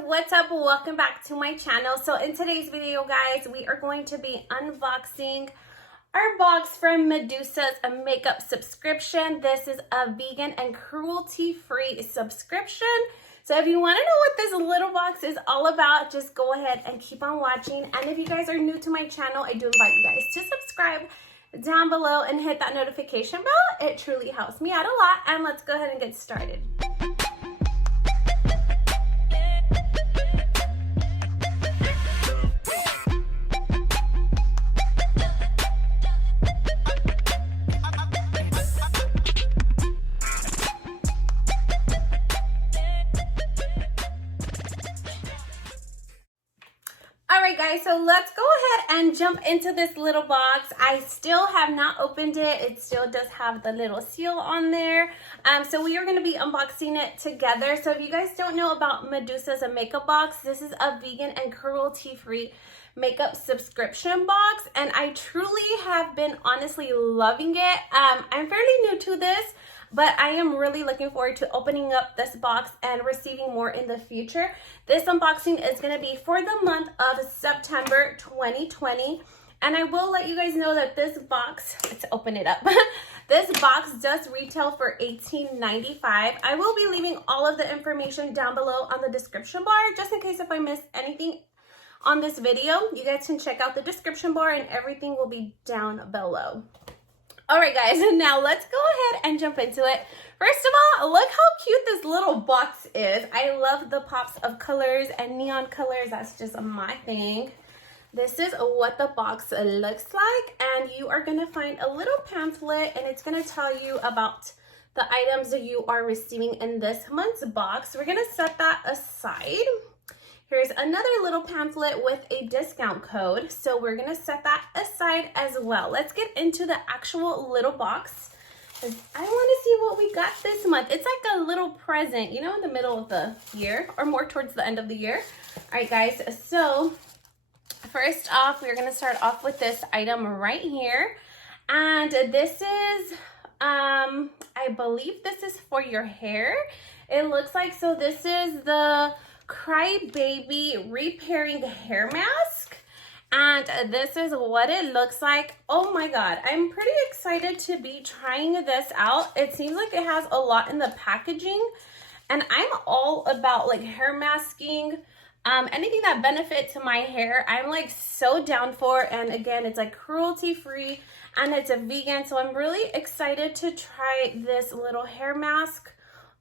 what's up? Welcome back to my channel. So in today's video, guys, we are going to be unboxing our box from Medusa's makeup subscription. This is a vegan and cruelty-free subscription. So if you want to know what this little box is all about, just go ahead and keep on watching. And if you guys are new to my channel, I do invite you guys to subscribe down below and hit that notification bell. It truly helps me out a lot. And let's go ahead and get started. Alright guys, so let's go ahead and jump into this little box. I still have not opened it. It still does have the little seal on there. So we are going to be unboxing it together. So if you guys don't know about Medusa's makeup box, this is a vegan and cruelty-free makeup subscription box. And I truly have been honestly loving it. I'm fairly new to this, but I am really looking forward to opening up this box and receiving more in the future. This unboxing is going to be for the month of September 2020. And I will let you guys know that this box, let's open it up. This box does retail for $18.95. I will be leaving all of the information down below on the description bar, just in case if I missed anything on this video. You guys can check out the description bar and everything will be down below. All right, guys, now let's go ahead and jump into it. First of all, look how cute this little box is. I love the pops of colors and neon colors. That's just my thing. This is what the box looks like, and you are going to find a little pamphlet, and it's going to tell you about the items that you are receiving in this month's box. We're going to set that aside. Here's another little pamphlet with a discount code. So we're going to set that aside as well. Let's get into the actual little box. I want to see what we got this month. It's like a little present, you know, in the middle of the year or more towards the end of the year. All right, guys. So first off, we're going to start off with this item right here. And this is, I believe this is for your hair. It looks like, so this is the Cry Baby repairing hair mask, and this is what it looks like. Oh my god, I'm pretty excited to be trying this out. It seems like it has a lot in the packaging, and I'm all about like hair masking, anything that benefits my hair. I'm like so down for. And again, it's like cruelty free and it's a vegan, so I'm really excited to try this little hair mask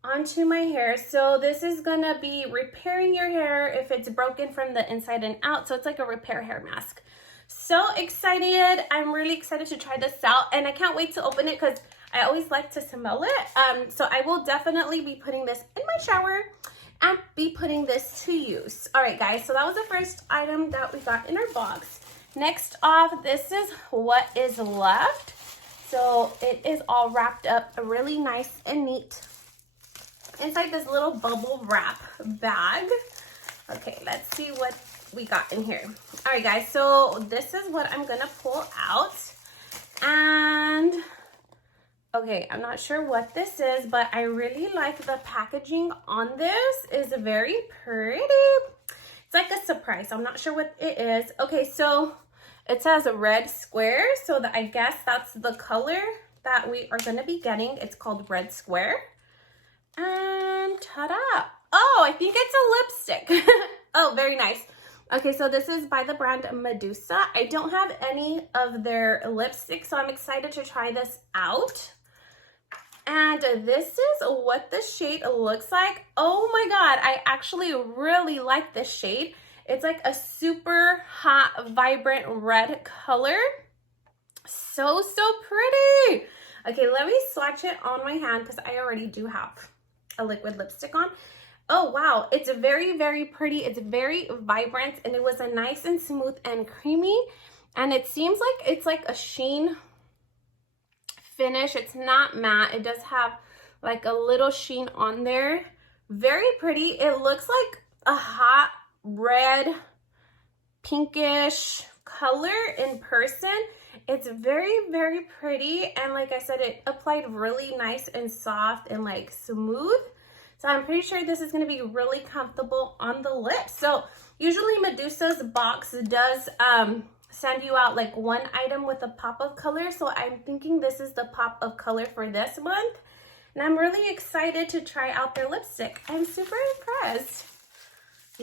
onto my hair. So this is gonna be repairing your hair if it's broken from the inside and out. So it's like a repair hair mask. So excited. I'm really excited to try this out, and I can't wait to open it because I always like to smell it. So I will definitely be putting this in my shower and be putting this to use. All right, guys, so that was the first item that we got in our box. Next off, this is what is left. So it is all wrapped up really nice and neat inside this little bubble wrap bag. Okay, let's see what we got in here. All right, guys, so this is what I'm gonna pull out. And okay, I'm not sure what this is, but I really like the packaging on this. Is very pretty. It's like a surprise. I'm not sure what it is. Okay, so it says a red square, so that I guess that's the color that we are gonna be getting. It's called Red Square. And ta-da! Oh, I think it's a lipstick. Oh, very nice. Okay, so this is by the brand Medusa. I don't have any of their lipsticks, so I'm excited to try this out. And this is what the shade looks like. Oh my god, I actually really like this shade. It's like a super hot, vibrant red color. So pretty. Okay, let me swatch it on my hand because I already do have a liquid lipstick on. Oh wow, it's very pretty. It's very vibrant, and it was a nice and smooth and creamy, and it seems like it's like a sheen finish. It's not matte. It does have like a little sheen on there. Very pretty. It looks like a hot red pinkish color in person. It's very pretty, and like I said, it applied really nice and soft and like smooth. So I'm pretty sure this is going to be really comfortable on the lips. So usually Medusa's box does send you out like one item with a pop of color. So I'm thinking this is the pop of color for this month. And I'm really excited to try out their lipstick. I'm super impressed.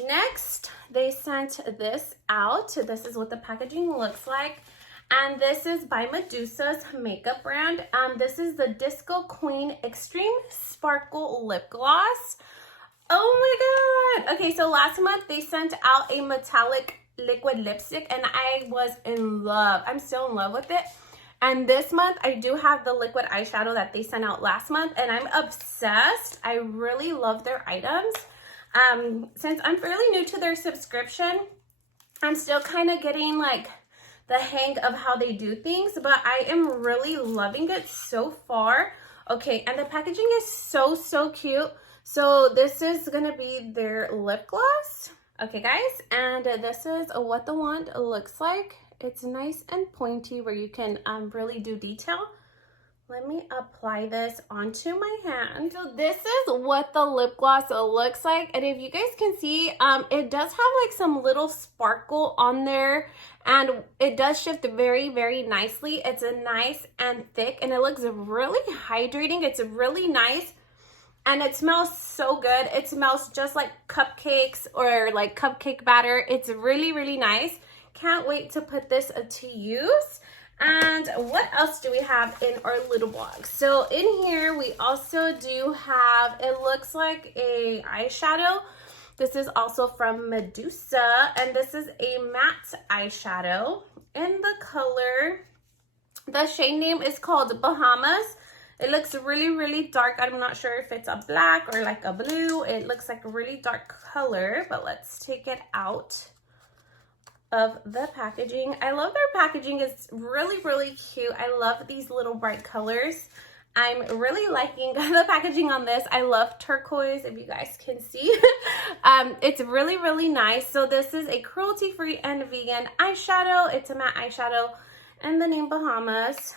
Next, they sent this out. This is what the packaging looks like. And this is by Medusa's makeup brand. This is the Disco Queen Extreme Sparkle Lip Gloss. Oh my god! Okay, so last month they sent out a metallic liquid lipstick and I was in love. I'm still in love with it. And this month I do have the liquid eyeshadow that they sent out last month and I'm obsessed. I really love their items. Since I'm fairly new to their subscription, I'm still kind of getting like the hang of how they do things, but I am really loving it so far. Okay, and the packaging is so cute. So this is gonna be their lip gloss. Okay guys, and this is what the wand looks like. It's nice and pointy where you can really do detail. Let me apply this onto my hand. So this is what the lip gloss looks like. And if you guys can see, it does have like some little sparkle on there. And it does shift very nicely. It's a nice and thick and it looks really hydrating. It's really nice. And it smells so good. It smells just like cupcakes or like cupcake batter. It's really nice. Can't wait to put this to use. And what else do we have in our little box? So in here, we also do have, it looks like a eyeshadow. This is also from Medusa, and this is a matte eyeshadow. In the color, the shade name is called Bahamas. It looks really dark. I'm not sure if it's a black or like a blue. It looks like a really dark color, but let's take it out of the packaging. I love their packaging. It's really cute. I love these little bright colors. I'm really liking the packaging on this. I love turquoise, if you guys can see. It's really nice. So this is a cruelty-free and vegan eyeshadow. It's a matte eyeshadow and the name Bahamas.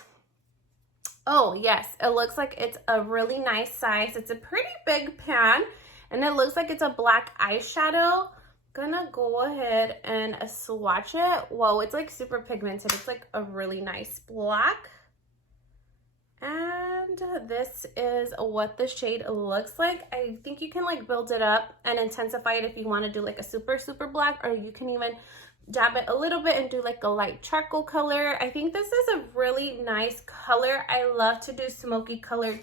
Oh yes, it looks like it's a really nice size. It's a pretty big pan and it looks like it's a black eyeshadow. Gonna go ahead and swatch it. Whoa, it's like super pigmented. It's like a really nice black. And this is what the shade looks like. I think you can like build it up and intensify it if you want to do like a super black, or you can even dab it a little bit and do like a light charcoal color. I think this is a really nice color. I love to do smoky colored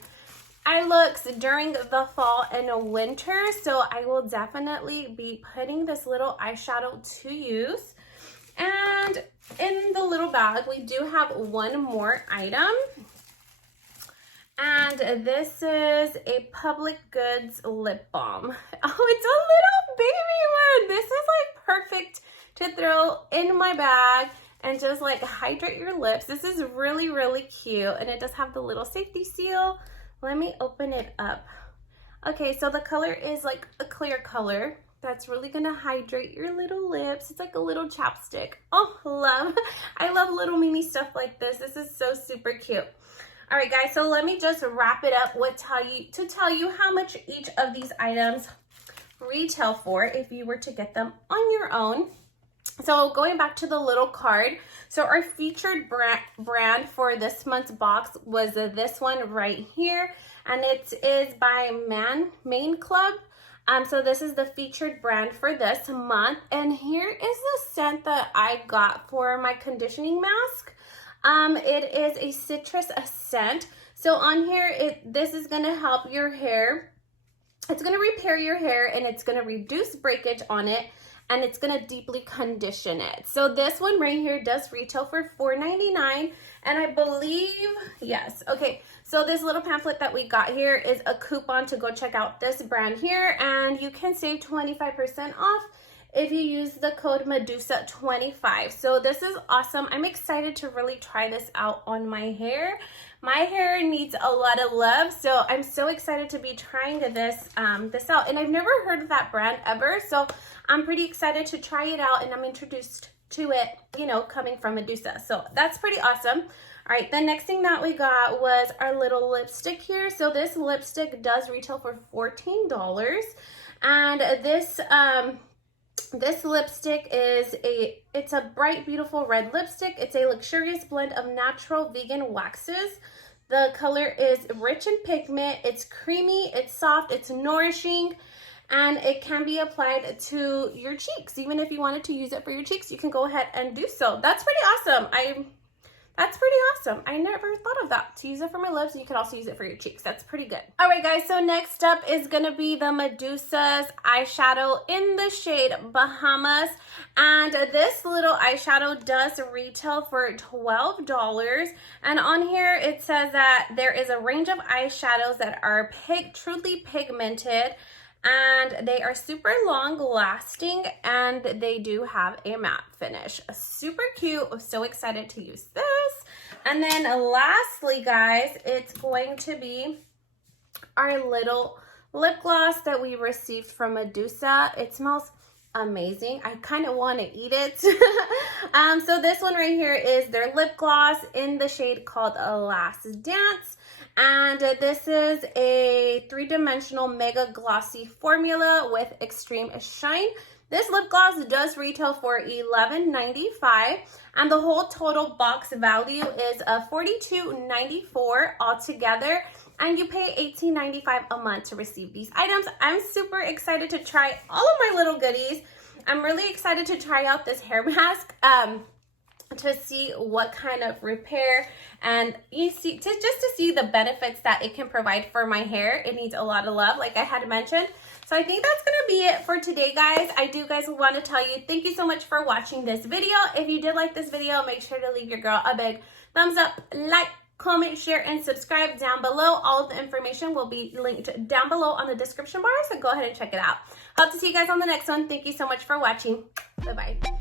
eye looks during the fall and winter, so I will definitely be putting this little eyeshadow to use. And in the little bag we do have one more item, and this is a Public Goods lip balm. Oh, it's a little baby one. This is like perfect to throw in my bag and just like hydrate your lips. This is really cute, and it does have the little safety seal. Let me open it up. Okay, so the color is like a clear color. That's really gonna hydrate your little lips. It's like a little chapstick. Oh, love. I love little mini stuff like this. This is so super cute. All right, guys, so let me just wrap it up with tell you how much each of these items retail for if you were to get them on your own. So going back to the little card, so our featured brand for this month's box was this one right here, and it is by Main Club. So this is the featured brand for this month, and here is the scent that I got for my conditioning mask. It is a citrus scent. So on here, this is gonna help your hair. It's gonna repair your hair, and it's gonna reduce breakage on it, and it's gonna deeply condition it. So this one right here does retail for $4.99, and I believe, yes, okay. So this little pamphlet that we got here is a coupon to go check out this brand here, and you can save 25% off if you use the code Medusa25. So this is awesome. I'm excited to really try this out on my hair. My hair needs a lot of love, so I'm so excited to be trying this out. And I've never heard of that brand ever, so I'm pretty excited to try it out, and I'm introduced to it, you know, coming from Medusa. So that's pretty awesome. All right, the next thing that we got was our little lipstick here. So this lipstick does retail for $14. And this lipstick is it's a bright, beautiful red lipstick. It's a luxurious blend of natural vegan waxes. The color is rich in pigment. It's creamy, it's soft, it's nourishing, and it can be applied to your cheeks. Even if you wanted to use it for your cheeks, you can go ahead and do so. That's pretty awesome. That's pretty awesome. I never thought of that. To use it for my lips, you can also use it for your cheeks. That's pretty good. All right, guys, so next up is gonna be the Medusa's eyeshadow in the shade Bahamas. And this little eyeshadow does retail for $12. And on here, it says that there is a range of eyeshadows that are truly pigmented, and they are super long lasting, and they do have a matte finish. Super cute. I'm so excited to use this. And then lastly, guys, it's going to be our little lip gloss that we received from Medusa. It smells amazing. I kind of want to eat it. So this one right here is their lip gloss in the shade called Last Dance. And this is a 3-dimensional mega glossy formula with extreme shine. This lip gloss does retail for $11.95, and the whole total box value is $42.94 altogether, and you pay $18.95 a month to receive these items. I'm super excited to try all of my little goodies. I'm really excited to try out this hair mask. To see what kind of repair and just to see the benefits that it can provide for my hair. It needs a lot of love, like I had mentioned. So I think that's gonna be it for today, guys. I do want to tell you, thank you so much for watching this video. If you did like this video, make sure to leave your girl a big thumbs up, like, comment, share, and subscribe down below. All of the information will be linked down below on the description bar, so go ahead and check it out. Hope to see you guys on the next one. Thank you so much for watching. Bye-bye.